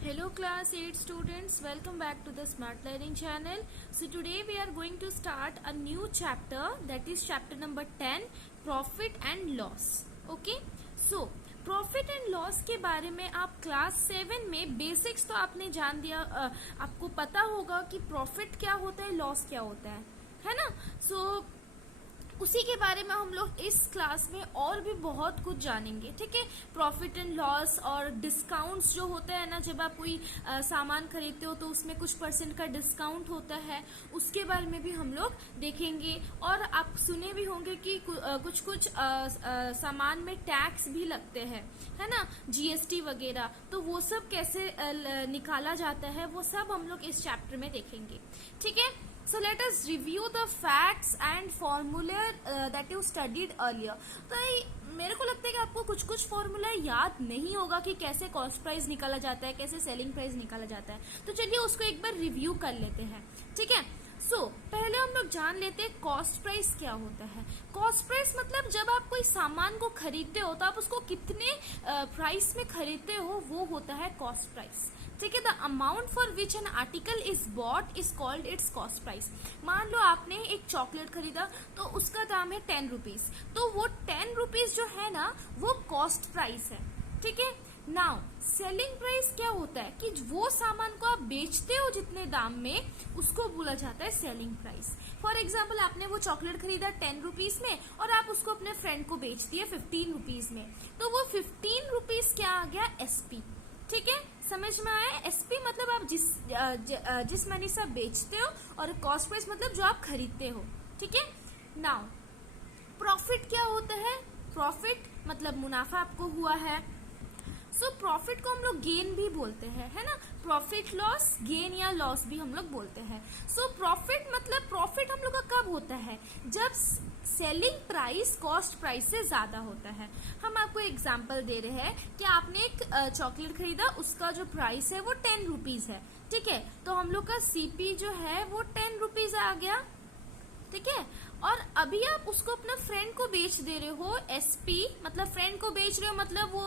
Hello class 8 students, welcome back to the Smart Learning channel. So today we are going to start a new chapter, that is chapter number 10, Profit and Loss. Okay, so profit and loss के बारे में आप class 7 में basics तो आपने जान दिया, आपको पता होगा कि प्रॉफिट क्या होता है, लॉस क्या होता है ना। सो उसी के बारे में हम लोग इस क्लास में और भी बहुत कुछ जानेंगे, ठीक है। प्रॉफिट एंड लॉस और डिस्काउंट्स जो होता है ना, जब आप कोई सामान खरीदते हो तो उसमें कुछ परसेंट का डिस्काउंट होता है, उसके बारे में भी हम लोग देखेंगे। और आप सुने भी होंगे कि कुछ कुछ सामान में टैक्स भी लगते हैं, है ना, जीएसटी वगैरह, तो वो सब कैसे निकाला जाता है वो सब हम लोग इस चैप्टर में देखेंगे, ठीक है। So let us review the facts and formula that you studied earlier. तो मेरे को लगता है कि आपको कुछ कुछ फॉर्मूला याद नहीं होगा कि कैसे कॉस्ट प्राइस निकाला जाता है, कैसे सेलिंग प्राइस निकाला जाता है। तो चलिए उसको एक बार रिव्यू कर लेते हैं, ठीक है। पहले हम लोग जान लेते हैं कॉस्ट प्राइस क्या होता है। कॉस्ट प्राइस मतलब जब आप कोई सामान को खरीदते हो तो आप उसको कितने प्राइस में खरीदते हो, वो होता है कॉस्ट प्राइस, ठीक है। The amount for which an article is bought is called its cost price. मान लो आपने एक चॉकलेट खरीदा तो उसका दाम है 10 रुपीज, तो वो 10 रुपीज जो है ना वो कॉस्ट प्राइस है, ठीक है। नाउ सेलिंग प्राइस क्या होता है कि वो सामान को आप बेचते हो जितने दाम में, उसको बोला जाता है सेलिंग प्राइस। फॉर एग्जाम्पल आपने वो चॉकलेट खरीदा 10 रुपीज में और आप उसको अपने फ्रेंड को बेच दिए 15 रुपीज में, तो वो 15 रुपीज क्या आ गया, एसपी, ठीक है। समझ में आया। एसपी मतलब आप जिस मनी से आप बेचते हो, और कॉस्ट प्राइस मतलब जो आप खरीदते हो, ठीक है। नाउ प्रॉफिट क्या होता है, प्रॉफिट मतलब मुनाफा आपको हुआ है। प्रॉफिट को हम लोग गेन भी बोलते हैं, है ना, प्रॉफिट लॉस, गेन या लॉस भी हम लोग बोलते हैं। प्रॉफिट मतलब प्रॉफिट हम लोग का कब होता है, जब सेलिंग प्राइस कॉस्ट प्राइस से ज्यादा होता है। हम आपको एग्जांपल दे रहे हैं कि आपने एक चॉकलेट खरीदा, उसका जो प्राइस है वो 10 रुपीज है, ठीक है। तो हम लोग का सीपी जो है वो 10 रुपीज आ गया, ठीक है। और अभी आप उसको अपना फ्रेंड को बेच दे रहे हो, एसपी मतलब फ्रेंड को बेच रहे हो, मतलब वो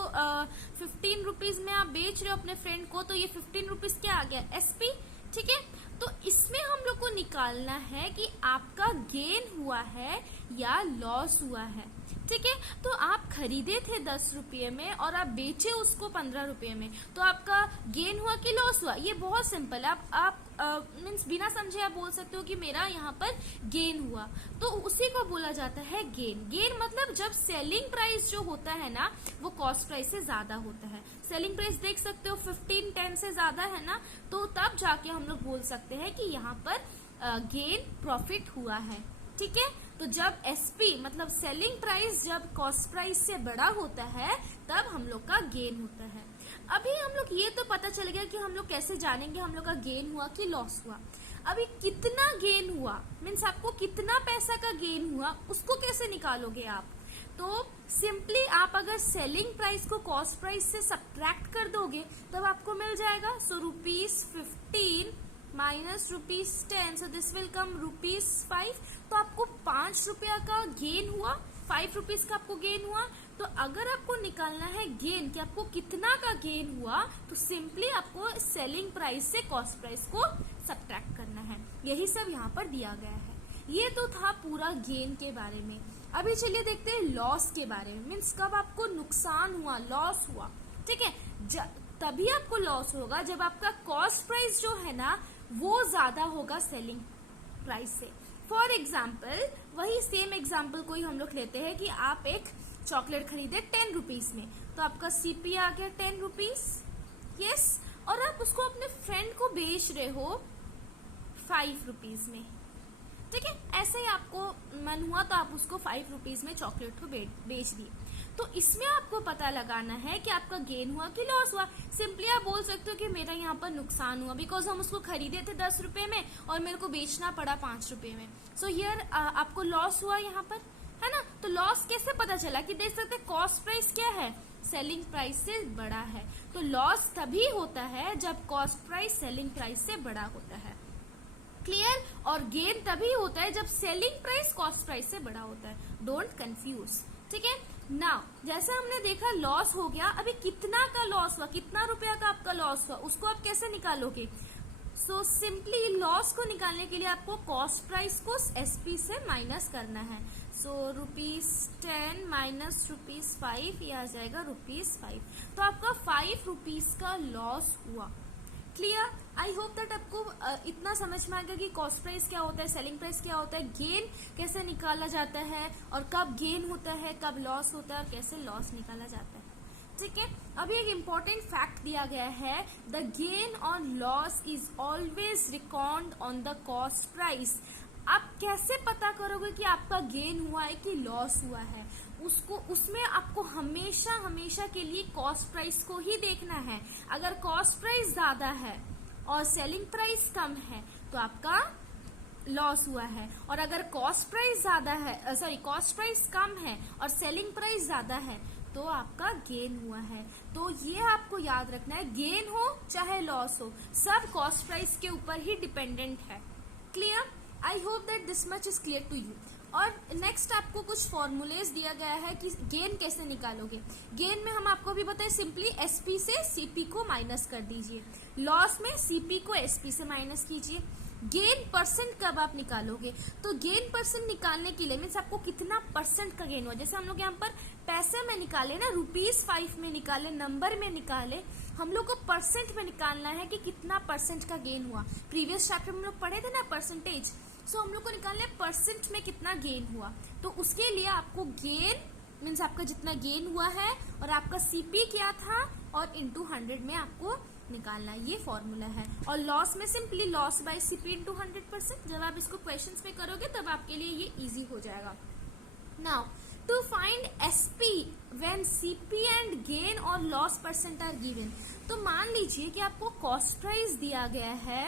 15 रुपीज में आप बेच रहे हो अपने फ्रेंड को, तो ये 15 रुपीज क्या आ गया, एसपी, ठीक है। तो इसमें हम लोग को निकालना है कि आपका गेन हुआ है या लॉस हुआ है, ठीक है। तो आप खरीदे थे 10 रुपये में और आप बेचे उसको 15 रुपये में, तो आपका गेन हुआ कि लॉस हुआ, ये बहुत सिंपल है। आप मीन्स बिना समझे आप बोल सकते हो कि मेरा यहाँ पर गेन हुआ, तो उसी को बोला जाता है गेन। गेन मतलब जब सेलिंग प्राइस जो होता है ना वो कॉस्ट प्राइस से ज्यादा होता है। सेलिंग प्राइस देख सकते हो 15-10 से ज्यादा है ना, तो तब जाके हम लोग बोल सकते हैं कि यहाँ पर गेन प्रॉफिट हुआ है, ठीक है। तो जब एसपी मतलब सेलिंग प्राइस जब कॉस्ट प्राइस से बड़ा होता है तब हम लोग का गेन होता है। अभी हम लोग ये तो पता चल गया कि हम लोग कैसे जानेंगे हम लोग का गेन हुआ कि लॉस हुआ। अभी कितना गेन हुआ मीन्स आपको कितना पैसा का गेन हुआ, उसको कैसे निकालोगे आप। तो सिंपली आप अगर सेलिंग प्राइस को कॉस्ट प्राइस से सब्ट्रैक्ट कर दोगे तब आपको मिल जाएगा। ₹15 minus ₹10, so this will come ₹5। तो आपको 5 रुपया का गेन हुआ, 5 रुपीज का आपको गेन हुआ। तो अगर आपको निकालना है गेन कि आपको कितना का गेन हुआ, तो सिंपली आपको सेलिंग प्राइस से कॉस्ट प्राइस को सब्ट्रैक्ट करना है। यही सब यहाँ पर दिया गया है। ये तो था पूरा गेन के बारे में। अभी चलिए देखते हैं लॉस के बारे में, मीन्स कब आपको नुकसान हुआ, लॉस हुआ, ठीक है। तभी आपको लॉस होगा जब आपका कॉस्ट प्राइस जो है ना वो ज्यादा होगा सेलिंग प्राइस से। फॉर एग्जाम्पल वही सेम एग्जाम्पल कोई हम लोग लेते हैं कि आप एक चॉकलेट खरीदे 10 रुपीज में, तो आपका सीपी आ गया 10 रुपीज, यस, और आप उसको अपने फ्रेंड को बेच रहे हो 5 रुपीज में, ठीक है। ऐसे ही आपको मन हुआ तो आप उसको 5 रुपीज में चॉकलेट को बेच दिए। तो इसमें आपको पता लगाना है कि आपका गेन हुआ कि लॉस हुआ। सिंपली आप बोल सकते हो कि मेरा यहाँ पर नुकसान हुआ बिकॉज हम उसको खरीदे थे 10 रुपए में और मेरे को बेचना पड़ा 5 रुपए में। सो हियर आपको लॉस हुआ यहाँ पर, है ना। तो लॉस कैसे पता चला कि देख सकते कॉस्ट प्राइस क्या है, सेलिंग प्राइस से बड़ा है। तो लॉस तभी होता है जब कॉस्ट प्राइस सेलिंग प्राइस से बड़ा होता है, क्लियर। और गेन तभी होता है जब सेलिंग प्राइस कॉस्ट प्राइस से बड़ा होता है, डोंट कंफ्यूज, ठीक है। नाउ जैसे हमने देखा लॉस हो गया, अभी कितना का लॉस हुआ, कितना रुपया का आपका लॉस हुआ, उसको आप कैसे निकालोगे? सो सिंपली लॉस को निकालने के लिए आपको कॉस्ट प्राइस को एसपी से माइनस करना है। सो ₹10 माइनस ₹5, ये आ जाएगा ₹5। तो आपका ₹5 का लॉस हुआ। क्लियर? आई होप दैट आपको इतना समझ में आ गया कि कॉस्ट प्राइस क्या होता है, सेलिंग प्राइस क्या होता है, गेन कैसे निकाला जाता है, और कब गेन होता है, कब लॉस होता है, और कैसे लॉस निकाला जाता है। ठीक है, अभी एक इम्पॉर्टेंट फैक्ट दिया गया है, the gain on loss is always record on the cost price. आप कैसे पता करोगे कि आपका गेन हुआ है कि लॉस हुआ है? उसमें आपको हमेशा के लिए कॉस्ट प्राइस को ही देखना है। अगर कॉस्ट प्राइस ज्यादा है और सेलिंग प्राइस कम है तो आपका लॉस हुआ है, और अगर कॉस्ट प्राइस ज्यादा है, कॉस्ट प्राइस कम है और सेलिंग प्राइस ज्यादा है तो आपका गेन हुआ है। तो ये आपको याद रखना है, गेन हो चाहे लॉस हो, सब कॉस्ट प्राइस के ऊपर ही डिपेंडेंट है। Clear? I hope that this much is clear to you. और नेक्स्ट आपको कुछ फॉर्मूलेज दिया गया है कि गेन कैसे निकालोगे। गेन में हम आपको भी बताए, सिंपली एसपी से सीपी को माइनस कर दीजिए, लॉस में सीपी को एसपी से माइनस कीजिए। गेन परसेंट कब आप निकालोगे? तो गेन परसेंट निकालने के लिए मीन्स आपको कितना परसेंट का गेन हुआ, जैसे हम लोग यहाँ पर पैसे में निकाले ना, ₹5 में निकाले, नंबर में निकाले, हम लोग को परसेंट में निकालना है कि कितना परसेंट का गेन हुआ। प्रीवियस चैप्टर में हम लोग पढ़े थे ना परसेंटेज, सो हम लोग को निकालना है परसेंट में कितना गेन हुआ। तो उसके लिए आपको गेन मीन्स आपका जितना गेन हुआ है और आपका सीपी क्या था और इंटू 100 में आपको निकालना है, ये फॉर्मूला है। और लॉस में simply loss by CP into 100%। जब आप इसको क्वेश्चंस में करोगे तब आपके लिए ये इजी हो जाएगा। Now to find SP when CP and gain और लॉस परसेंट आर गिवन। तो मान लीजिए कि आपको कॉस्ट प्राइस दिया गया है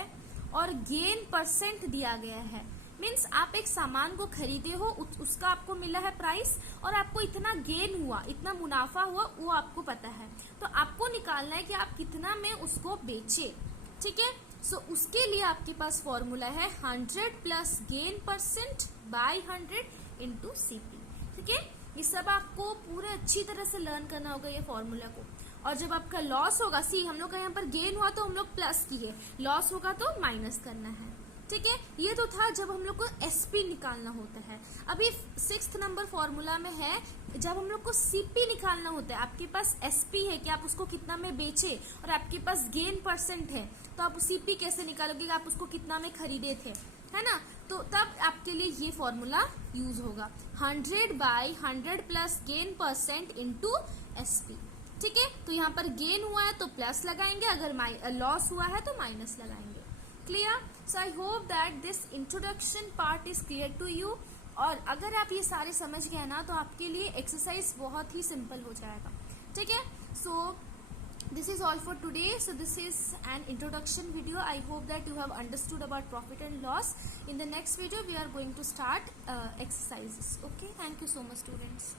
और गेन परसेंट दिया गया है, मीन्स आप एक सामान को खरीदे हो, उसका आपको मिला है प्राइस और आपको इतना गेन हुआ, इतना मुनाफा हुआ, वो आपको पता है। तो आपको निकालना है कि आप कितना में उसको बेचे। ठीक है, सो उसके लिए आपके पास फॉर्मूला है 100 plus gain percent by 100 into CP. ठीक है, ये सब आपको पूरे अच्छी तरह से लर्न करना होगा ये फॉर्मूला को। और जब आपका लॉस होगा, सी हम लोग का यहाँ पर गेन हुआ तो हम लोग प्लस किए, लॉस होगा तो माइनस करना है। ठीक है, ये तो था जब हम लोग को एसपी निकालना होता है। अभी 6th नंबर फॉर्मूला में है जब हम लोग को सीपी निकालना होता है। आपके पास एसपी है कि आप उसको कितना में बेचे और आपके पास गेन परसेंट है, तो आप सीपी कैसे निकालोगे कि आप उसको कितना में खरीदे थे, है ना? तो तब आपके लिए ये फॉर्मूला यूज होगा, 100 by 100 plus gain percent into SP. ठीक है, तो यहाँ पर गेन हुआ है तो प्लस लगाएंगे, अगर लॉस हुआ है तो माइनस लगाएंगे। Clear? So I hope that this introduction part is clear to you. और अगर आप ये सारे समझ गए ना तो आपके लिए एक्सरसाइज बहुत ही सिंपल हो जाएगा। ठीक है, सो this is all for today. So this is an introduction video. I hope that you have understood about profit and loss. In the next video we are going to start exercises. Okay, thank you so much students.